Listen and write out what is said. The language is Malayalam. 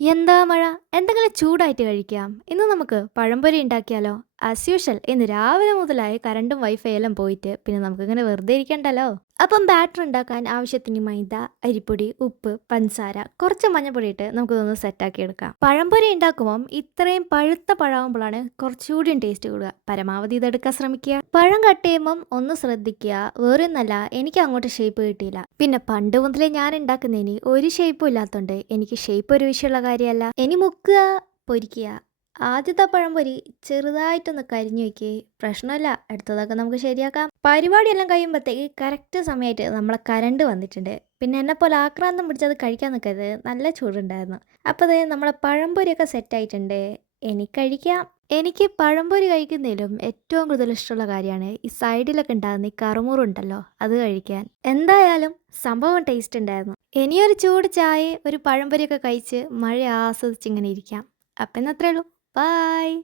എന്താ മഴ? എന്തെങ്കിലും ചൂടായിട്ട് കഴിക്കാം. ഇന്ന് നമുക്ക് പഴംപൊരി ഉണ്ടാക്കിയാലോ? ആസ് യൂഷ്വൽ ഇന്ന് രാവിലെ മുതലായി കറണ്ടും വൈഫൈ എല്ലാം പോയിട്ട് പിന്നെ നമുക്കിങ്ങനെ വെറുതെ ഇരിക്കണ്ടല്ലോ. അപ്പം ബാറ്റർ ഉണ്ടാക്കാൻ ആവശ്യത്തിന് മൈദ, അരിപ്പൊടി, ഉപ്പ്, പഞ്ചസാര, കുറച്ച് മഞ്ഞൾപ്പൊടി ഇട്ട് നമുക്കിതൊന്ന് സെറ്റാക്കി എടുക്കാം. പഴംപൊരി ഉണ്ടാക്കുമ്പം ഇത്രയും പഴുത്ത പഴമാകുമ്പോഴാണ് കുറച്ചുകൂടിയും ടേസ്റ്റ് കൂടുക. പരമാവധി ഇതെടുക്കാൻ ശ്രമിക്കുക. പഴം കട്ട് ചെയ്യുമ്പം ഒന്ന് ശ്രദ്ധിക്കുക. വേറൊന്നല്ല, എനിക്ക് അങ്ങോട്ട് ഷേപ്പ് കിട്ടിയില്ല. പിന്നെ പണ്ട് മുതലേ ഞാൻ ഉണ്ടാക്കുന്നതിന് ഒരു ഷേപ്പും ഇല്ലാത്തതുകൊണ്ട് എനിക്ക് ഷേപ്പ് ഒരു വിഷയമുള്ള കാര്യമല്ല. ഇനി മുക്കുക, പൊരിക്കുക. ആദ്യത്തെ പഴംപൊരി ചെറുതായിട്ടൊന്ന് കരിഞ്ഞു വെക്കേ, പ്രശ്നമില്ല, അടുത്തതൊക്കെ നമുക്ക് ശരിയാക്കാം. പരിപാടിയെല്ലാം കഴിയുമ്പോഴത്തേക്ക് കറക്റ്റ് സമയമായിട്ട് നമ്മളെ കരണ്ട് വന്നിട്ടുണ്ട്. പിന്നെ എന്നെപ്പോലെ ആക്രാന്തം പിടിച്ചത് കഴിക്കാൻ നിൽക്കരുത്, നല്ല ചൂടുണ്ടായിരുന്നു. അപ്പോൾ അതേ നമ്മളെ പഴംപൊരിയൊക്കെ സെറ്റായിട്ടുണ്ട്. എനിക്ക് കഴിക്കാം. എനിക്ക് പഴംപൊരി കഴിക്കുന്നതിലും ഏറ്റവും കൂടുതൽ ഇഷ്ടമുള്ള കാര്യമാണ് ഈ സൈഡിലൊക്കെ ഉണ്ടാകുന്ന ഈ കറുമുറുണ്ടല്ലോ, അത് കഴിക്കാൻ. എന്തായാലും സംഭവം ടേസ്റ്റ് ഉണ്ടായിരുന്നു. ഇനിയൊരു ചൂട് ചായ, ഒരു പഴംപൊരിയൊക്കെ കഴിച്ച് മഴ ആസ്വദിച്ചിങ്ങനെ ഇരിക്കാം. അപ്പം ഇന്നത്രേ ഉള്ളൂ. ബായ്.